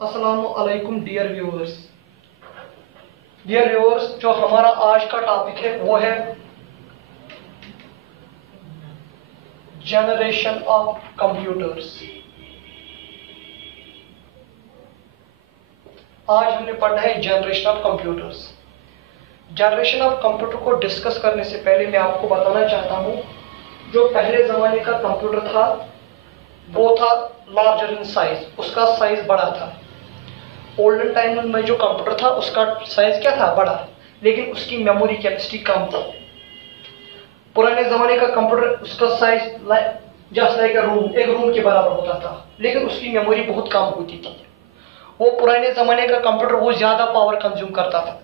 अस्सलाम वालेकुम dear viewers. जो हमारा आज का टॉपिक है वो है जनरेशन ऑफ कंप्यूटर्स। आज हमने पढ़ना है generation of computers. Generation of computer को डिस्कस करने से पहले मैं आपको बताना चाहता हूँ, जो पहले ज़माने का कंप्यूटर था वो था लार्जर इन साइज, उसका साइज बड़ा था। ओल्डन टाइम में जो कंप्यूटर था उसका साइज क्या था? बड़ा, लेकिन उसकी मेमोरी कैपेसिटी कम थी। पुराने ज़माने का कंप्यूटर उसका साइज जस्ट लाइक एक रूम के बराबर होता था, लेकिन उसकी मेमोरी बहुत कम होती थी। वो पुराने ज़माने का कंप्यूटर वो ज़्यादा पावर कंज्यूम करता था,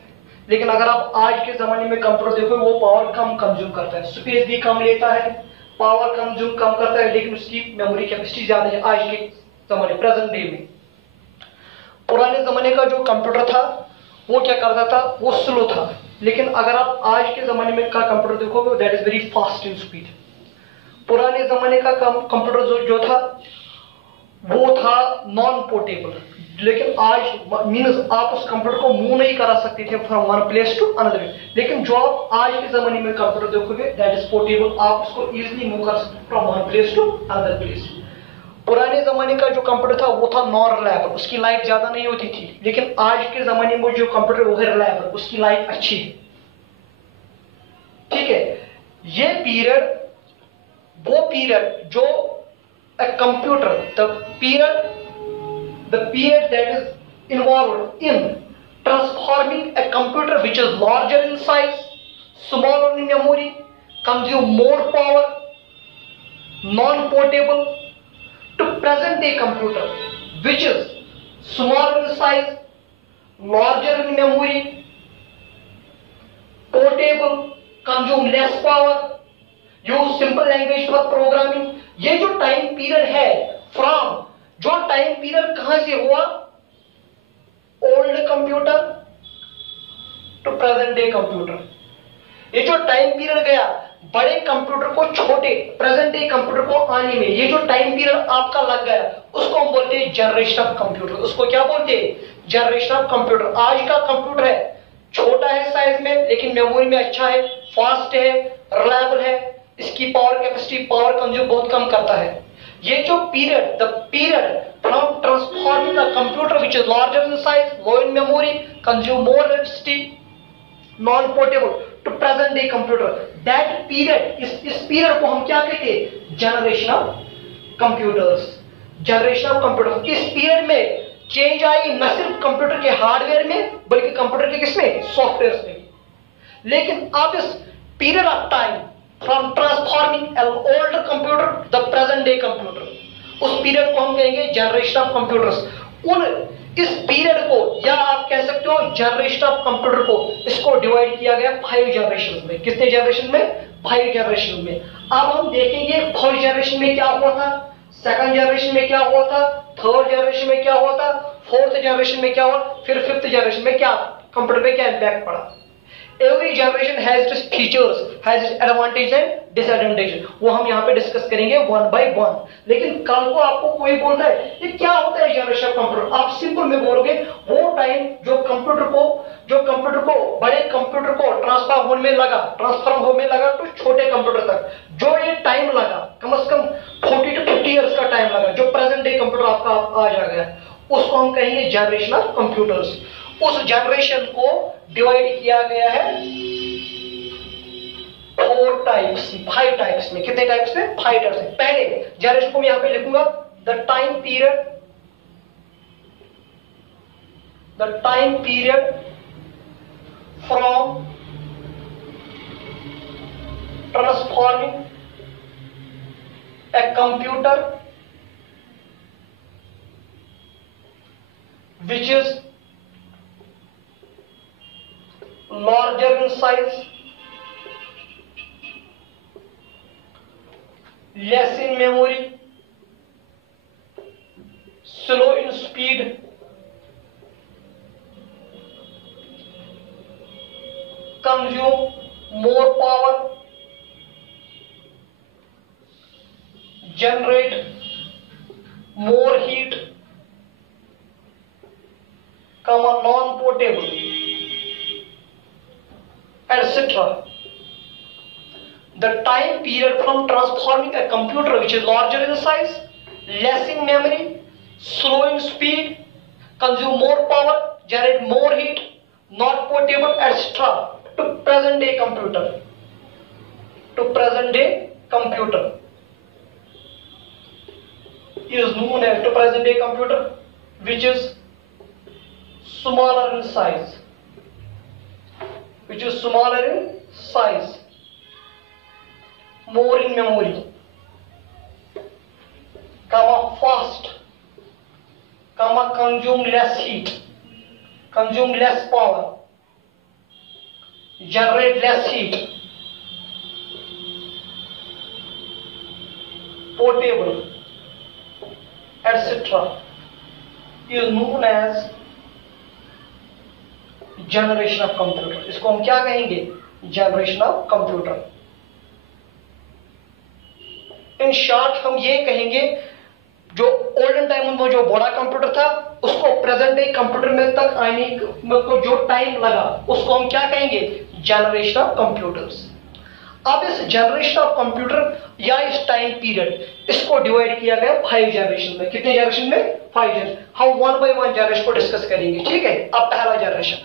लेकिन अगर आप आज के ज़माने में कंप्यूटर देखो वो पावर कम कंज्यूम करता है, स्पेस भी कम लेता है, पावर कंज्यूम कम करता है, लेकिन उसकी मेमोरी कैपेसिटी ज़्यादा है आज के ज़माने प्रेजेंट डे में। पुराने ज़माने का जो कंप्यूटर था वो क्या करता था? वो स्लो था, लेकिन अगर आप आज के ज़माने में का कंप्यूटर देखोगे that is very fast in speed. पुराने ज़माने का कंप्यूटर जो था वो था नॉन पोर्टेबल, लेकिन आज मीन्स आप उस कंप्यूटर को मूव नहीं करा सकते थे from one place to another. लेकिन जो आप आज के ज़माने में कंप्यूटर देखोगे दैट इज पोर्टेबल, आप उसको इजीली मूव कर सकते from one place to another place. पुराने ज़माने का जो कंप्यूटर था वो था नॉन रिलायबल, उसकी लाइफ ज़्यादा नहीं होती थी, लेकिन आज के ज़माने में जो कंप्यूटर वो है रिलायबल, उसकी लाइफ अच्छी है। ठीक है, ये पीरियड वो पीरियड जो a computer, the period that is involved in transforming a computer which is larger in size, smaller in memory, consume more power, non-portable, to present day computer which is smaller in size, larger in memory, portable, consume less power, use simple language for programming। ये जो time period है from, जो time period कहां से हुआ? Old computer to present day computer. ये जो time period गया बड़े कंप्यूटर को छोटे प्रेजेंट डे कंप्यूटर को आने में, ये जो टाइम पीरियड आपका लग गया उसको हम बोलते हैं जनरेशन ऑफ कंप्यूटर। उसको क्या बोलते हैं? Generation of computer. आज का कंप्यूटर है छोटा है साइज में, लेकिन मेमोरी में अच्छा है, फास्ट है, रिलायबल है, इसकी पावर कैपेसिटी, पावर कंज्यूम बहुत कम करता है। ये जो पीरियड, the period from transforming the computer which is larger in size, low in memory, consume more electricity, non portable to present day computer, that period, इस पीरियड को हम क्या कहते हैं? Generation of computers. Generation of computer. इस period में change आई न सिर्फ कंप्यूटर के हार्डवेयर में बल्कि कंप्यूटर के किसमें? सॉफ्टवेयर में। लेकिन अब इस period of time from transforming an older computer the present day computer, उस पीरियड को हम कहेंगे जनरेशन ऑफ कंप्यूटर्स। इस पीरियड को, या आप कह सकते हो जनरेशन ऑफ कंप्यूटर को, इसको डिवाइड किया गया 5 जनरेशन में। कितने जनरेशन में? 5 जनरेशन में। अब हम देखेंगे फर्स्ट जनरेशन में क्या हुआ था, सेकंड जनरेशन में क्या हुआ था, थर्ड जनरेशन में क्या हुआ था, फोर्थ जनरेशन में क्या हुआ, फिर फिफ्थ जनरेशन में क्या कंप्यूटर पे क्या इम्पैक्ट पड़ा। Every generation has its features, has its advantage and disadvantage। वो हम यहाँ पे डिस्कस करेंगे वन बाय वन। लेकिन कल को आपको कोई बोल रहा है ये क्या होता है जनरेशन ऑफ कंप्यूटर, आप सिंपल में बोलोगे वो टाइम जो कंप्यूटर को बड़े कंप्यूटर को ट्रांसफर होने लगा तो छोटे कंप्यूटर तक, जो ये टाइम लगा कम से कम 40 to 50 ईयर्स का टाइम लगा, जो प्रेजेंट डे कंप्यूटर आपका आज आ गया, उसको हम कहेंगे जनरेशन ऑफ कंप्यूटर्स। उस जनरेशन को डिवाइड किया गया है 5 टाइप्स में। कितने टाइप्स में? 5 टाइप्स में। पहले जनरेशन को मैं यहां पे लिखूंगा the time period from transforming a computer which is larger in size, less in memory, slow in speed, consume more power, generate more heat, non-portable, etc. The time period from transforming a computer which is larger in size, less in memory, slow in speed, consume more power, generate more heat, not portable, etc. to present day computer. Is known as to present day computer, which is smaller in size, more in memory, fast, consume less heat, consume less power, generate less heat, portable, etc. is known as generation of computer. इसको हम क्या कहेंगे? Generation of computer. In short हम ये कहेंगे जो olden time में जो बड़ा कंप्यूटर था उसको प्रेजेंट डे कंप्यूटर में तक आने को जो टाइम लगा उसको हम क्या कहेंगे? Generation of computers. अब इस जनरेशन ऑफ कंप्यूटर या इस टाइम पीरियड इसको डिवाइड किया गया 5 जनरेशन में. कितने जनरेशन में? 5 जनरेशन. हम वन बाय वन जनरेशन को डिस्कस करेंगे. ठीक है. अब पहला जनरेशन,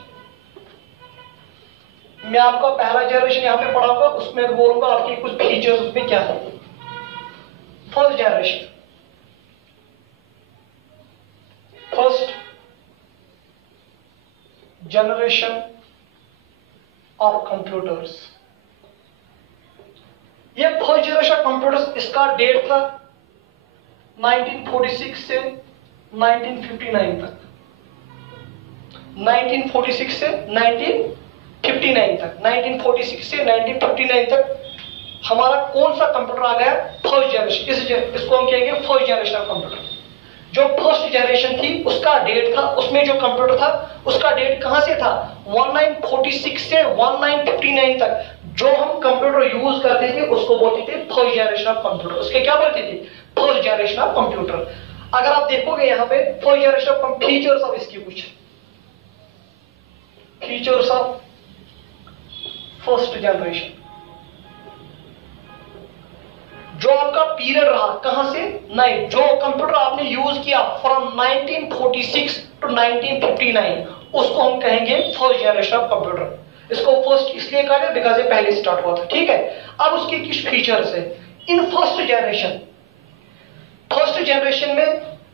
मैं आपका पहला जनरेशन यहां पे पढ़ाऊंगा, उसमें बोलूंगा आपके कुछ फीचर्स उसमें क्या है. First generation, first generation of computers. ये फर्स्ट जनरेशन कंप्यूटर्स, इसका डेट था 1946 से 1959 तक. 1946 से 1959 तक. 1946 से 1959 तक हमारा कौन सा कंप्यूटर आ गया? First generation. इसको हम कहेंगे फर्स्ट जनरेशन ऑफ कंप्यूटर. जो फर्स्ट जनरेशन थी उसका डेट था, उसमें जो कंप्यूटर था उसका डेट कहां से था? 1946 से 1959 तक जो हम कंप्यूटर यूज करते थे उसको बोलते थे फर्स्ट जनरेशन ऑफ कंप्यूटर. उसके क्या बोलते थे? First generation of computer. अगर आप देखोगे यहां पे first generation of features of इसकी कुछ फीचर्स ऑफ फर्स्ट जनरेशन, जो आपका पीरियड रहा कहां से? नहीं, जो कंप्यूटर आपने यूज किया फ्रॉम 1946 टू 1959 उसको हम कहेंगे फर्स्ट जनरेशन ऑफ कंप्यूटर. इसको फर्स्ट इसलिए कहा गया बिकॉज ये पहले स्टार्ट हुआ था. ठीक है. अब उसके कुछ फीचर्स है. इन फर्स्ट जनरेशन में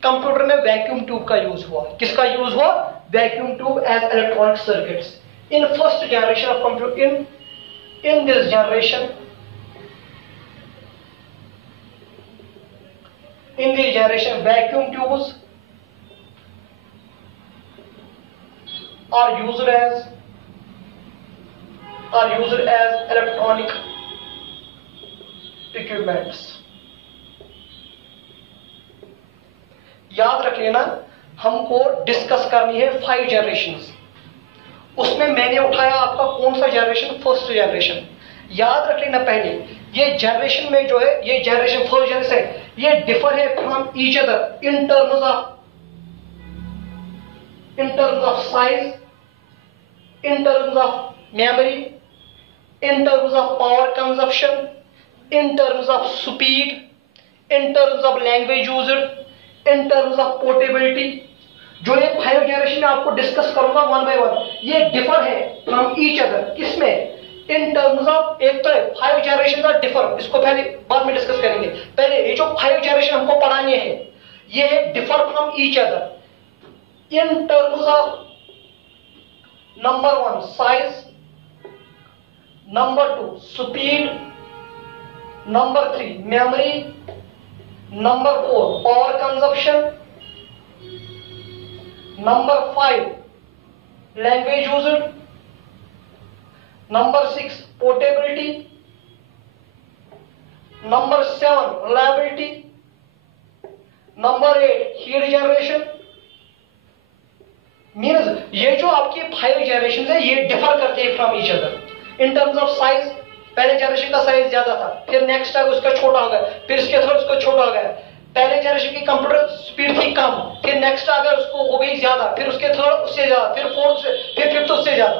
कंप्यूटर में वैक्यूम ट्यूब का यूज हुआ. किसका यूज हुआ? Vacuum tube as electronic circuits. In first generation of computer, in this generation vacuum tubes are used as electronic equipments. याद रख लेना, हमको डिस्कस करनी है 5 जनरेशंस. उसमें मैंने उठाया आपका कौन सा जनरेशन? First generation. याद रख लेना पहले ये जनरेशन में जो है ये जनरेशन फर्स्ट जनरेशन है, ये डिफर है from each other in terms of size, in terms of memory, in terms of power consumption, in terms of speed, in terms of language used, in terms of portability. जो ये 5 generation में आपको discuss करूंगा one by one, ये differ है from each other. किसमें? इन terms of, एक तो 5 जनरेशन का डिफर, इसको पहले बाद में डिस्कस करेंगे. पहले ये जो 5 जनरेशन हमको पढ़ाने हैं ये है differ from each other in terms of number 1 size, number 2 speed, number 3 memory, number 4 power consumption, number 5 language used, number 6 portability, number 7 reliability, number 8 heat generation. Means ये जो आपके 5 जनरेशन है ये डिफर करते हैं from each other in terms of size. पहले generation का size ज्यादा था, फिर नेक्स्ट टाइम उसका छोटा हो गया, फिर इसके थर्ड उसका छोटा हो गया, पहले जनरेशन की कंप्यूटर स्पीड थी कम, फिर नेक्स्ट आ गया उसको हो गई ज्यादा, फिर उसके थर्ड उससे ज्यादा, फिर फोर्थ से, फिर फिफ्थ उससे ज्यादा।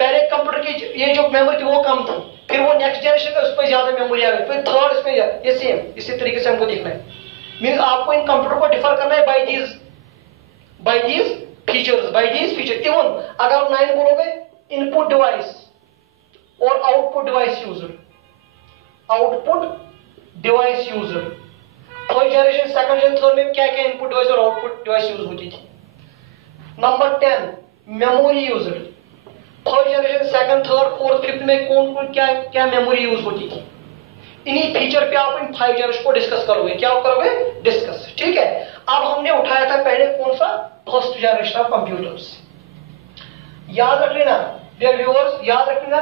पहले कंप्यूटर की ये जो मेमोरी थी वो कम थी, फिर वो नेक्स्ट जनरेशन का उस पर ज्यादा मेमोरी आ गई, फिर थर्ड इसमें ये सेम इसी तरीके से हमको देखना है। मींस आपको इन कंप्यूटर को डिफर करना है बाय दीज फीचर। इवन अगर आप 9 बोलोगे, इनपुट डिवाइस और output device user, first generation second generation third में क्या क्या इनपुट डिवाइस और आउटपुट डिवाइस यूज होती थी। Number 10 memory user, first generation second third fourth fifth में कौन कौन क्या क्या मेमोरी यूज होती थी। इन्हीं फीचर पे आप इन 5 जनरेशन को डिस्कस करोगे। क्या करोगे? डिस्कस। ठीक है, अब हमने उठाया था पहले कौन सा? First generation of computers. याद रख लेना डियर व्यूअर्स, याद रखना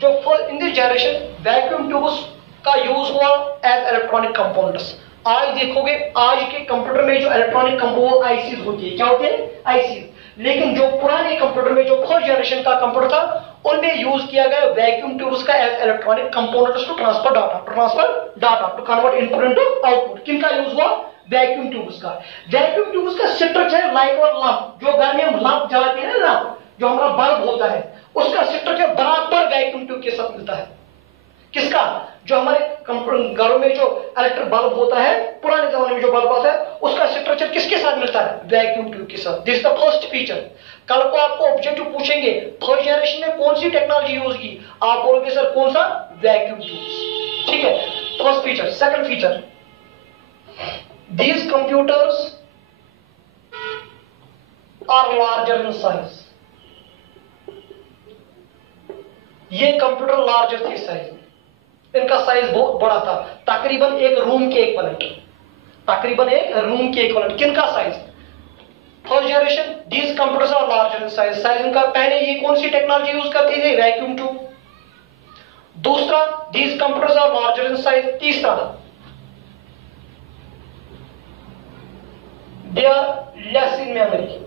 जो first in this generation vacuum tubes का यूज हुआ एज इलेक्ट्रॉनिक कंपोनेंट्स। आज देखोगे आज के कंप्यूटर में जो इलेक्ट्रॉनिक कंपोनेंट आईसीज होती है, क्या होते हैं? आईसीज। लेकिन जो पुराने कंप्यूटर में जो फर्स्ट जनरेशन का कंप्यूटर था उनमें यूज किया गया वैक्यूम ट्यूब्स का as electronic components to transfer data to convert input into output. किनका यूज हुआ? वैक्यूम ट्यूब्स का। वैक्यूम ट्यूब्स का स्ट्रक्चर है लाइट और लैंप, जो घर में हम लैंप जलाते हैं ना, जो हमारा बल्ब होता है उसका स्ट्रक्चर बराबर वैक्यूम ट्यूब के साथ मिलता है। किसका? जो हमारे घरों में जो इलेक्ट्रिक बल्ब होता है, पुराने जमाने में जो बल्ब आता है उसका स्ट्रक्चर किसके साथ मिलता है? वैक्यूम ट्यूब के साथ। This is the first feature. कल को आपको ऑब्जेक्टिव पूछेंगे फर्स्ट जनरेशन में कौन सी टेक्नोलॉजी यूज की, आप बोलोगे सर कौन सा? Vacuum tubes. ठीक है, first feature. Second feature, these computers are larger in size। ये कंप्यूटर लार्जर थे साइज में, इनका साइज बहुत बड़ा था, तकरीबन एक रूम के इक्विवेलेंट। किनका size? First generation these computers are larger in size. Size इनका पहले ये कौन सी टेक्नोलॉजी यूज करती थी? Vacuum tube. दूसरा, these computers are larger in size. तीसरा, they are less in memory.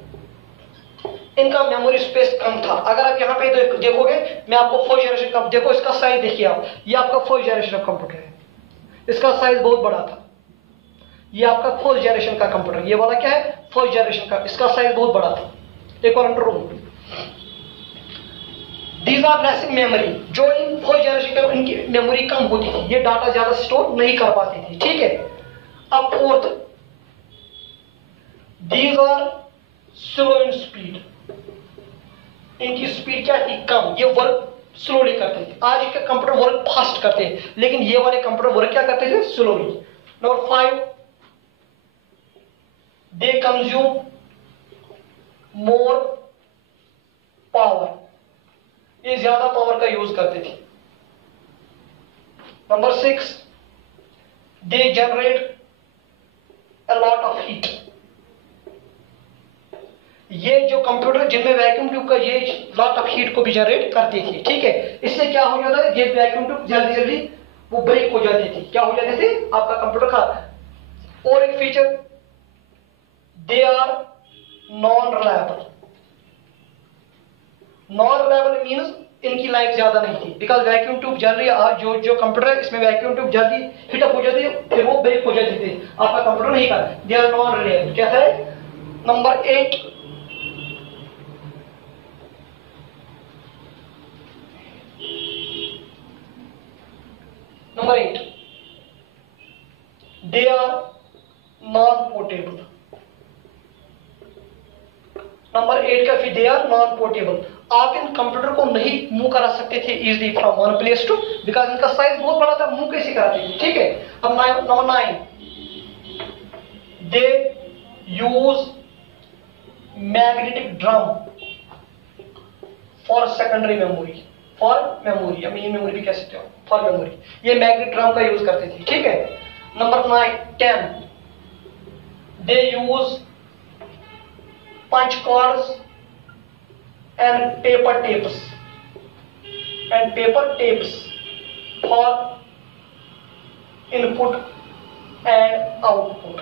इनका मेमोरी स्पेस कम था। अगर आप यहां पे देखोगे, मैं आपको फर्स्ट जनरेशन का देखो, इसका साइज देखिए आप, ये आपका फर्स्ट जनरेशन का कंप्यूटर है, इसका साइज बहुत बड़ा था। ये आपका फर्स्ट जनरेशन का कंप्यूटर, ये वाला क्या है? फर्स्ट जनरेशन का, इसका साइज बहुत बड़ा था। एक और under room. These are less in memory. जो इन फर्स्ट जनरेशन का इनकी मेमोरी कम होती थी, ये डाटा ज्यादा स्टोर नहीं कर पाती थी। ठीक है, अब fourth, these are slow in speed. इनकी स्पीड क्या थी? कम। ये वर्क स्लोली करते थे। आज के कंप्यूटर वर्क फास्ट करते हैं, लेकिन ये वाले कंप्यूटर वर्क क्या करते थे? Slowly. Number 5, they consume more power. ये ज्यादा पावर का यूज करते थे। Number 6, they generate a lot of heat. ये जो कंप्यूटर जिनमें वैक्यूम ट्यूब का ये लॉट ऑफ हीट को भी जनरेट करती थी। ठीक है, इससे क्या हो जाता है? ये वैक्यूम ट्यूब जल्दी जल्दी वो ब्रेक हो जाती थी। क्या हो जाती थी? आपका कंप्यूटर खराब। और एक feature, they are non reliable. Non reliable means इनकी लाइफ ज्यादा नहीं थी, बिकॉज वैक्यूम ट्यूब जनरली जो कंप्यूटर है इसमें वैक्यूम ट्यूब जल्दी हीटअप हो जाती है, फिर वो ब्रेक हो जाती थी। आपका कंप्यूटर नहीं कर। They are non reliable. क्या है? Number 8, they are non-portable। Number 8 का फिर दे आर नॉन पोर्टेबल। आप इन कंप्यूटर को नहीं मूव करा सकते थे easily from one place to, because इनका साइज बहुत बड़ा था, मूव कैसे कराते थे। ठीक है, अब number 9, they use magnetic drum for secondary memory. For memory या मेन मेमोरी भी कह सकते हो, फॉर मेमोरी। ये मैग्नेटिक ड्रम का यूज करते थे। ठीक है, number 10, they use punch cards and paper tapes for input and output।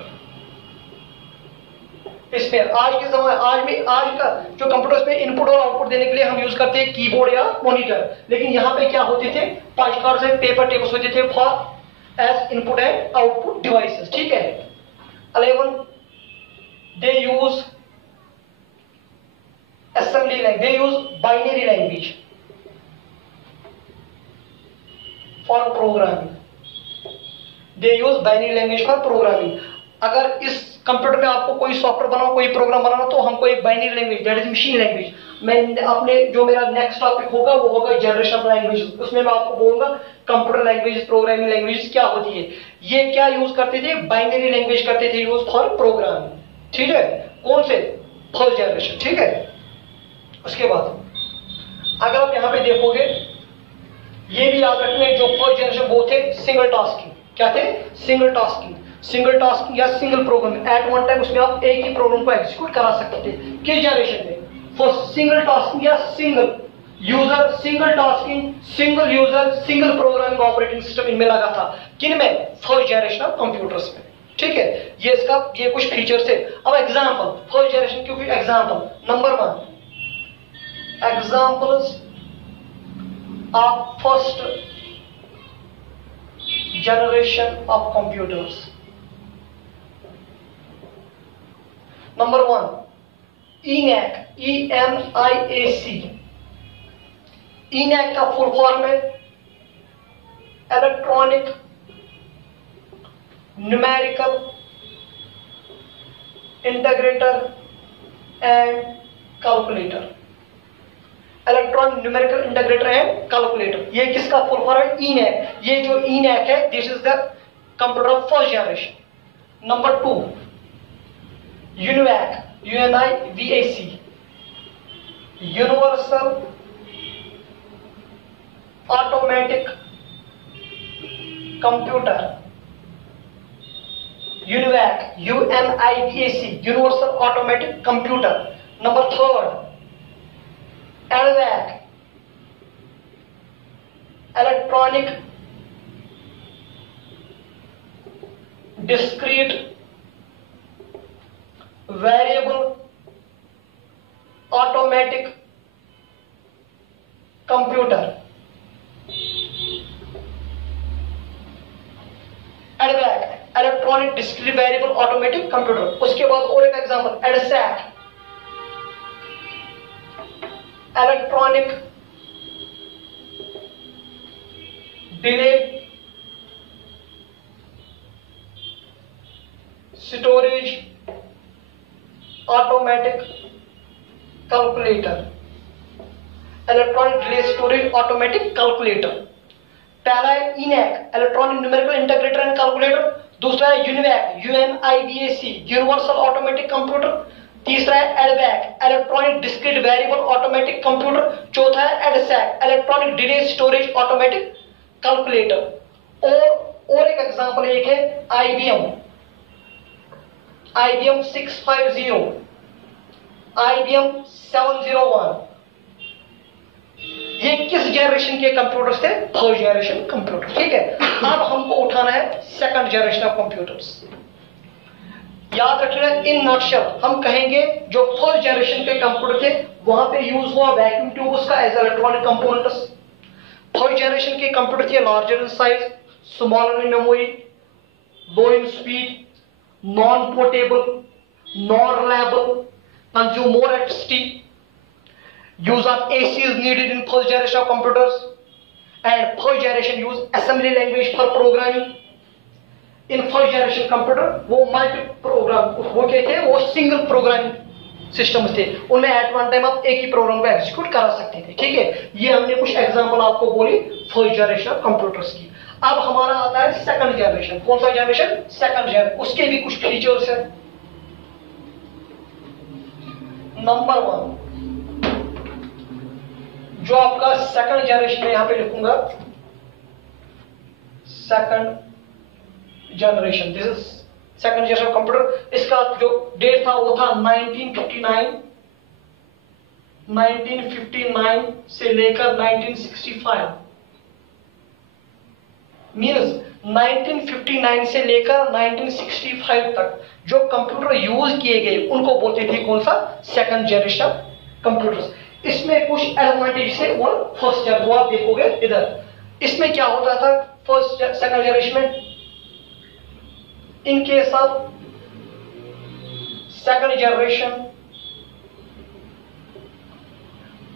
इसमें आज के समय आज का जो कंप्यूटर में इनपुट और आउटपुट देने के लिए हम यूज करते हैं कीबोर्ड या मॉनिटर, लेकिन यहाँ पे क्या होते थे? Punch cards and paper tapes होते थे for as input and output devices. ठीक है, 11 they use assembly language, they use binary language for programming, they use binary language for programming. अगर इस कंप्यूटर में आपको कोई सॉफ्टवेयर बनाना, कोई प्रोग्राम बनाना, तो हमको एक binary language, that is machine language, मैं अपने जो मेरा नेक्स्ट टॉपिक होगा वो होगा जनरेशन ऑफ लैंग्वेज, उसमें मैं आपको बोलूंगा कंप्यूटर लैंग्वेज, प्रोग्रामिंग लैंग्वेज क्या होती है, ये क्या यूज करते थे, बाइनरी लैंग्वेज करते थे यूज फॉर प्रोग्रामिंग, ठीक है, कौन से, फर्स्ट जनरेशन, ठीक है। उसके बाद अगर आप यहाँ पे देखोगे, ये भी याद रखना है, जो फर्स्ट जनरेशन वो थे सिंगल टास्किंग, क्या थे, सिंगल टास्किंग, सिंगल टास्किंग या single program, at one time उसमें आप एक ही प्रोग्राम को एग्जीक्यूट करा सकते थे, किस जनरेशन में, फर्स्ट सिंगल टास्किंग या single user, single tasking, single user, single programming operating system इनमें लगा था, किन में, फर्स्ट जनरेशन ऑफ कंप्यूटर्स में, ठीक है। ये इसका ये कुछ फीचर्स है। अब एग्जांपल फर्स्ट जनरेशन, क्योंकि example number 1 examples of first generation of computers, number 1 ENIAC, ENIAC, ENIAC का फुल फॉर्म है electronic numerical integrator and calculator, electronic numerical integrator and calculator, ये किसका फुल फॉर्म है, ENIAC, ये जो ENIAC है this is the computer of first generation. Number 2 UNIVAC, UNIVAC, universal automatic computer, UNIVAC, UNIVAC, universal automatic computer. Number 3 LVAC, electronic discrete variable automatic computer, LVAC, electronic discrete variable automatic computer. उसके बाद और एक example EDSAC, electronic delay storage automatic calculator, electronic delay storage automatic calculator. पहला है ENIAC, electronic numerical integrator and calculator, दूसरा है UNIVAC, UNIVAC, universal automatic computer, तीसरा है LVAC, electronic discrete variable automatic computer, चौथा है EDSAC, electronic delay storage automatic calculator. और एक एग्जांपल एक है IBM 650, IBM 701, ये किस जनरेशन के कंप्यूटर्स थे, फर्स्ट जनरेशन कंप्यूटर, ठीक है। अब हमको उठाना है सेकंड जनरेशन ऑफ कंप्यूटर्स। याद रखिएगा इन नटशेल हम कहेंगे जो फर्स्ट जनरेशन के कंप्यूटर थे वहां पे यूज हुआ वैक्यूम ट्यूब उसका as electronic components. First generation के कंप्यूटर थे larger in size, smaller in memory, low in speed, non portable, non reliable, consume more electricity, use of AC is needed in first generation of computers, and first generation use assembly language for programming. In first generation computer वो multi programme वो क्या थे, वो single programming system थे, उनमें eight one time आप एक ही programme को एग्जीक्यूट करा सकते थे, ठीक है। ये हमने कुछ एग्जांपल आपको बोली फर्स्ट जनरेशन ऑफ कंप्यूटर्स की। अब हमारा आता है सेकंड जनरेशन, कौन सा जनरेशन, सेकंड जनरेशन, उसके भी कुछ फीचर्स है। नंबर 1 जो आपका सेकंड जनरेशन में यहां पे लिखूंगा second generation, this is second generation computer. इसका जो डेट था वो था 1959 से लेकर 1965, मींस 1959 से लेकर 1965 तक जो कंप्यूटर यूज किए गए उनको बोलते थे कौन सा, सेकंड जनरेशन कंप्यूटर्स। इसमें कुछ एडवांटेज थे और फर्स्ट जनरेशन, वो आप देखोगे इधर। इसमें क्या होता था फर्स्ट सेकंड जनरेशन में, इन case of second generation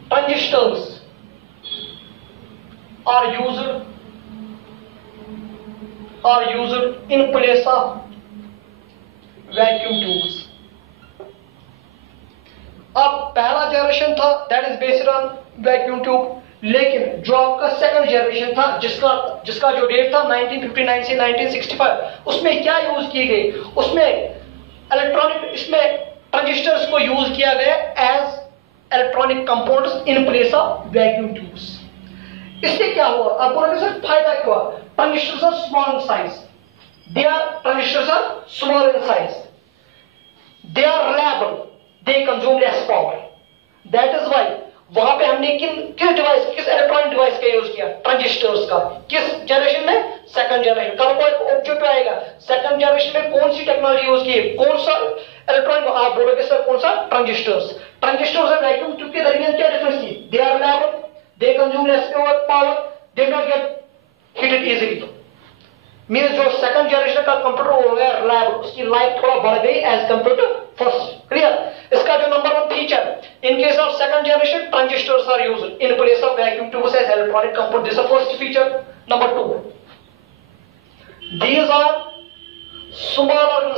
transistors are used in place of vacuum tubes. अब पहला जनरेशन था that is based on vacuum tube, लेकिन जो आपका सेकंड जनरेशन था जिसका जो डेट था 1959 से 1965, उसमें क्या यूज की गई? उसमें इसमें ट्रांजिस्टर्स को यूज किया गया as electronic compounds in place of vacuum tubes. इससे क्या हुआ? आप बोलोगे सर फायदा क्या हुआ? Transistors are small in size, they are they are reliable, they consume less power. That is why वहां पे हमने किस इलेक्ट्रॉनिक डिवाइस का यूज किया? ट्रांजिस्टर्स का। किस जनरेशन में? Second generation. कल को एक ऑब्जेक्ट आएगा, सेकंड जनरेशन में कौन सी टेक्नोलॉजी यूज की? कौन सा इलेक्ट्रॉनिक? आप बोलोगे सर कौन सा? ट्रांजिस्टर्स। ट्रांजिस्टर्स और वैक्यूम ट्यूब के दरमियान क्या डिफरेंस थी? They are reliable, they consume less power, they not get heated easily. Means जो सेकंड जनरेशन का कंप्यूटर हो गया रिलायबल, उसकी लाइफ थोड़ा बढ़ गई as compare to first. Clear? इसका जो number 1 feature, in case of second generation transistors are used in place of vacuum tubes as electronic compound. This is first feature. Number 2, these are smaller in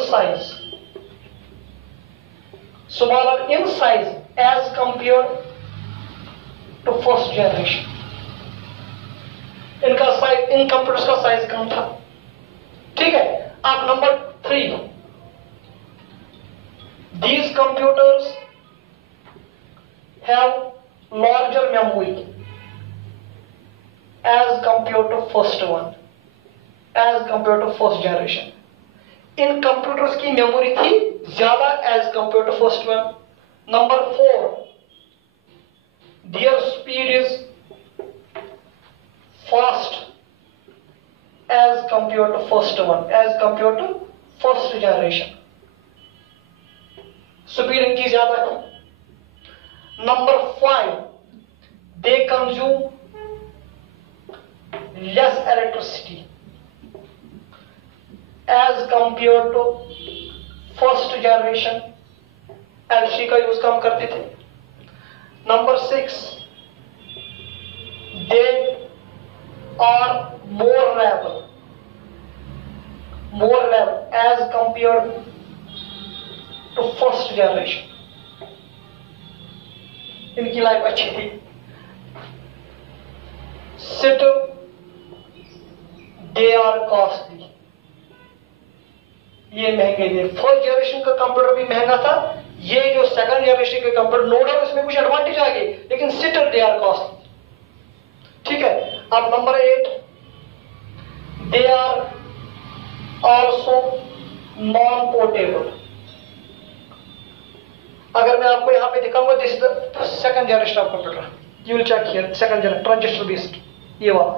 size as compared to first generation. इनका size, in computers का size कम था। ठीक है। अब number 3, these computers have larger memory as compared to first generation. इन computers की memory थी ज्यादा as compare to first one. Number 4, their speed is fast as compared to first generation. Speed इनकी ज्यादा थी। Number 5, they consume less electricity as compared to first generation। LC का use कम करते थे। Number 6, they are more reliable as compared to first generation। इनकी life अच्छी थी। Still, they are costly। ये महंगे थे। फर्स्ट जनरेशन का कंप्यूटर भी महंगा था, ये जो सेकंड जनरेशन के कंप्यूटर, नो डाउट इसमें कुछ एडवांटेज आ गए, लेकिन स्टिल दे आर कॉस्टली। ठीक है। अब number 8, they are also non portable. अगर मैं आपको यहां पे दिखाऊंगा, this is the second generation of computer, you will check here, second generation transistor based, ये वाला।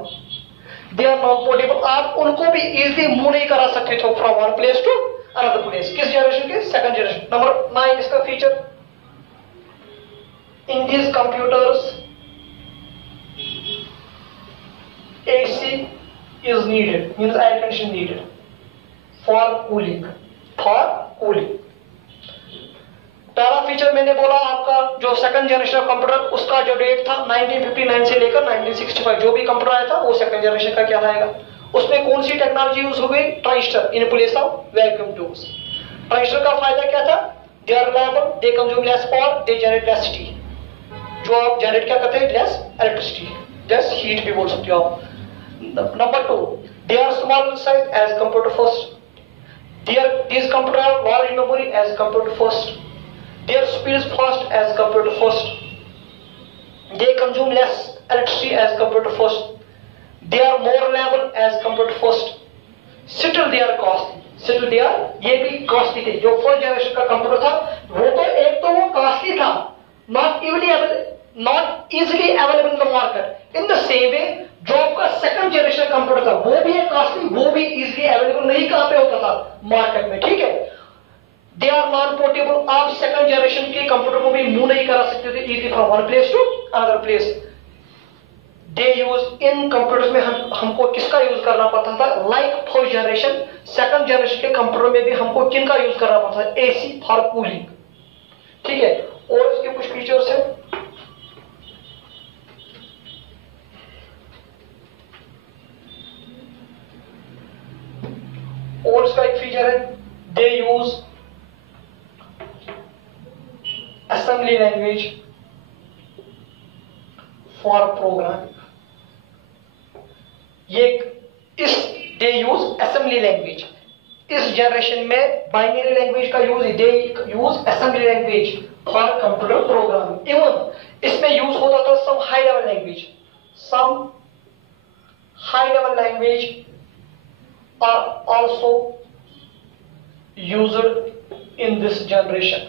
दे आर नॉन पोर्टेबल, आप उनको भी इजीली मूव नहीं करा सकते थे from one place to another place. किस जनरेशन के? Second generation. नंबर 9, इसका feature, in this computers AC is needed, means air conditioning needed for cooling। पहला फीचर मैंने बोला आपका, जो सेकंड जनरेशन ऑफ कंप्यूटर, उसका जो डेट था 1959 से लेकर 1965, जो भी कंप्यूटर आया था वो सेकंड जनरेशन का क्या आएगा? उसमें कौन सी टेक्नोलॉजी यूज हो गई? Transistor in place of vacuum tubes. Transistor का फायदा क्या था? They are reliable, they consume less power, they generate less heat. जो आप जनरेट क्या करते हैं? लेस इलेक्ट्रिसिटी, लेस हीट भी बोल सकते हो आप। Number 2, they are small in size as compared to first. These computers have large memory as compared to first. Their speed is fast as compared to first. They consume less electricity as compared to first. They are more reliable as compared to first. Still they are costly. ये भी costly थे। जो first generation का computer था वो तो एक तो वो costly था, not easily available in the market. In the same way, जो आपका सेकंड जनरेशन कंप्यूटर था वो भी है कॉस्टली, वो भी इजीली अवेलेबल नहीं कहां पे होता था? मार्केट में। ठीक है। दे आर नॉन पोर्टेबल, आप सेकंड जनरेशन के कंप्यूटर को भी मूव नहीं करा सकते थे easily from one place to another place. They use in computers में हमको किसका यूज करना पड़ता था? Like first generation, second generation के कंप्यूटर में भी हमको किनका यूज करना पड़ता था? AC for cooling. ठीक है, और इसके कुछ फीचर्स है। और इसका एक फीचर है, they use assembly language for programming. ये इस दे यूज असेंबली लैंग्वेज, इस जनरेशन में बाइनरी लैंग्वेज का use, they use assembly language for computer programming. Even इसमें यूज होता था some high level language, some high level language are also used in this generation,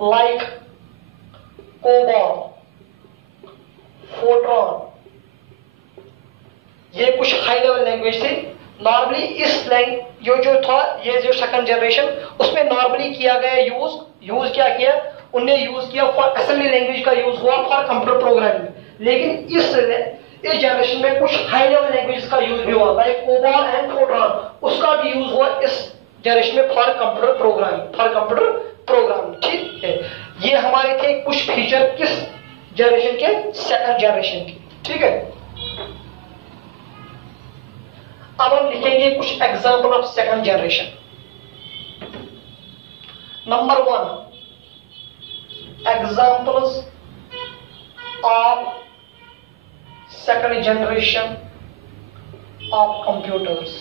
like COBOL, Fortran। ये कुछ high level language थे। Normally इस जो था, ये जो सेकंड जनरेशन, उसमें नॉर्मली किया गया यूज क्या किया? उनने यूज किया फॉर असेंबली लैंग्वेज का यूज हुआ फॉर कंप्यूटर प्रोग्रामिंग। लेकिन इस जनरेशन में कुछ हाई लेवल लैंग्वेज का यूज भी हुआ, लाइक कोबॉल एंड फोर्ट्रान, उसका भी यूज हुआ इस जनरेशन में फॉर कंप्यूटर प्रोग्रामिंग। ठीक है, ये हमारे थे कुछ फीचर किस जनरेशन के? सेकंड जनरेशन के। ठीक है, अब हम लिखेंगे कुछ example of second generation. Number 1, examples of second generation of computers।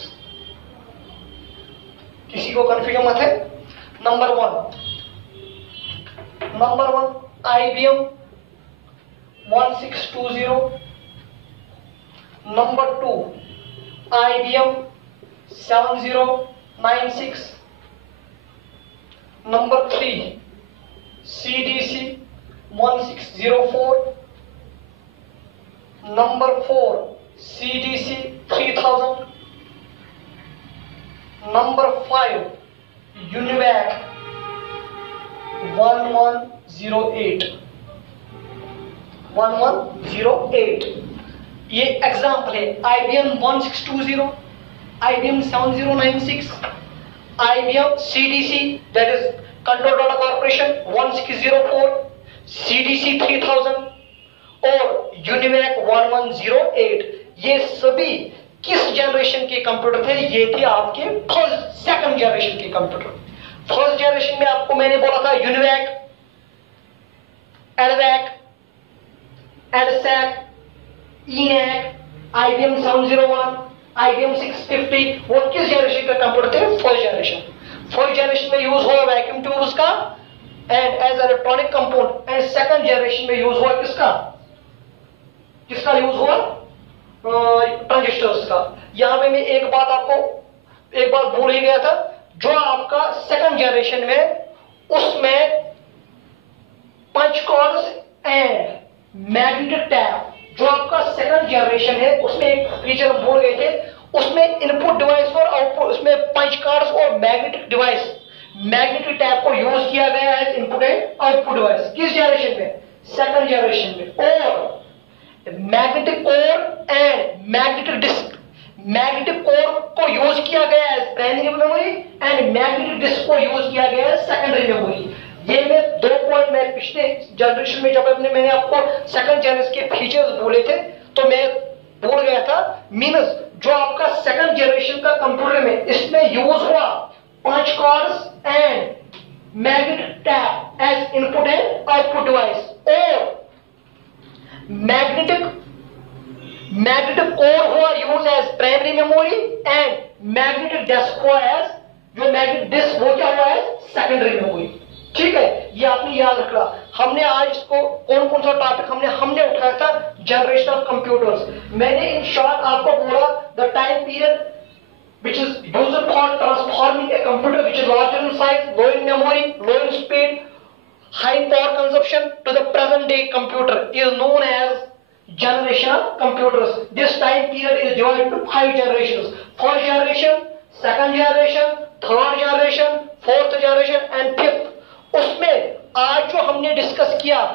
किसी को कंफ्यूजन मत है। Number 1 IBM 1620। Number 2 IBM 7096। Number 3 CDC 1604। Number 4 CDC 3000। Number 5 UNIVAC 1108। ये एग्जाम्पल है। IBM 1620, IBM 7096, IBM CDC that is Control Data Corporation 1604, CDC 3000 और UNIVAC 1108। ये सभी किस जनरेशन के कंप्यूटर थे? ये थे आपके सेकंड जनरेशन के कंप्यूटर। फर्स्ट जनरेशन में आपको मैंने बोला था UNIVAC, EDVAC, EDSAC, ENIAC, IBM 701, IBM 650, वो किस जनरेशन का कंप्यूटर थे? First generation. फर्स्ट जनरेशन में यूज हुआ वैक्यूम ट्यूब्स का and as electronic compound, and second generation में यूज हुआ किसका यूज हुआ? ट्रांजिस्टर्स का। यहां पे मैं एक बात भूल ही गया था, जो आपका सेकंड जनरेशन में, उसमें पंच कॉर्ड्स एंड मैग्नेटिक टैप, जो आपका सेकंड जनरेशन है, उसमें एक फीचर हम भूल गए थे, उसमें इनपुट डिवाइस और आउटपुट, उसमें पंच कार्ड्स और मैग्नेटिक डिवाइस, मैग्नेटिक टैप को यूज किया गया है इनपुट एंड आउटपुट डिवाइस। किस जनरेशन में? सेकंड जनरेशन में। और magnetic core and magnetic disc, magnetic core को यूज किया गया है primary memory and magnetic disc को यूज किया गया है सेकेंडरी मेमोरी। ये मैं 2 पॉइंट मैं पिछले जनरेशन में जब मैंने आपको सेकंड जनरेशन के फीचर्स बोले थे तो मैं भूल गया था। मींस जो आपका सेकंड जनरेशन का कंप्यूटर में इसमें यूज हुआ punch cards and magnetic tape as input and output device, और मैग्नेटिक कोर हुआ use as primary memory and magnetic disk हुआ एज, जो मैग्नेटिक डिस्क वो क्या हुआ है? Secondary memory. ठीक है, ये आपने याद रखना। हमने आज इसको कौन सा टॉपिक हमने उठाया था? Generation of computers. मैंने इन शॉर्ट आपको बोला the time period which is used for transforming a computer which is larger in size, low in memory, low in speed, high power consumption to the present day computer is known as generation of computers. This time period is divided into 5 generations: first generation, second generation, third generation, fourth generation and fifth. उसमें आज जो हमने discuss किया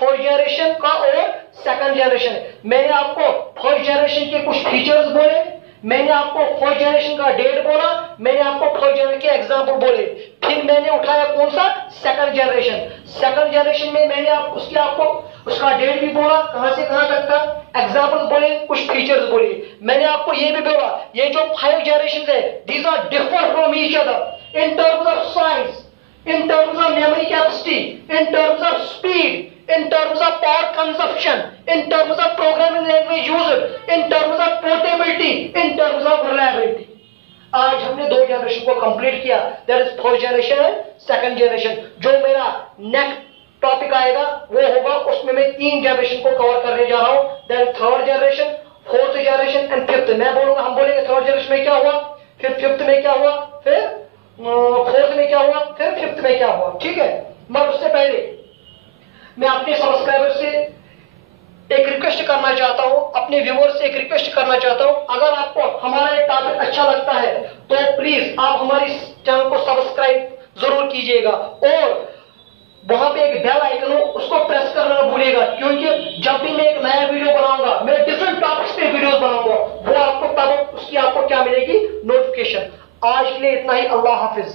first generation का और second generation. मैंने आपको first generation के कुछ फीचर्स बोले, मैंने आपको फर्स्ट जनरेशन का डेट बोला, मैंने आपको फर्स्ट जनरेशन के एग्जांपल बोले, फिर मैंने उठाया कौन सा, सेकंड जनरेशन। सेकंड जनरेशन में मैंने आपको उसका डेट भी बोला, कहां से कहां तक था, एग्जांपल बोले, कुछ फीचर्स बोले। मैंने आपको ये भी बोला ये जो 5 जनरेशन है these are differ from each other in terms of size, in terms of memory capacity, in terms of speed, in terms of power consumption, in terms of programming language used, in terms of portability, in terms of reliability. आज हमने 2 generation को complete किया, that is first generation and second generation. जो मेरा next topic आएगा वो होगा, उसमें मैं 3 जनरेशन को कवर करने जा रहा हूं, that third generation, fourth generation and fifth. मैं बोलूंगा, हम बोलेंगे थर्ड जनरेशन में क्या हुआ, फिर फिफ्थ में क्या हुआ, फिर फोर्थ में क्या हुआ, फिर फिफ्थ में क्या हुआ, ठीक है। मगर उससे पहले मैं अपने सब्सक्राइबर से एक रिक्वेस्ट करना चाहता हूं, अपने व्यूअर से एक रिक्वेस्ट करना चाहता हूं, अगर आपको हमारा ये टॉपिक अच्छा लगता है तो प्लीज आप हमारी चैनल को सब्सक्राइब जरूर कीजिएगा और वहां पे एक बेल आइकन हो उसको प्रेस करना ना भूलिएगा, क्योंकि जब भी मैं एक नया वीडियो बनाऊंगा, मैं डिफरेंट टॉपिक्स पे वीडियोस बनाऊंगा, वो आपको तब उसकी आपको क्या मिलेगी, नोटिफिकेशन। आज के लिए इतना ही, अल्लाह हाफिज।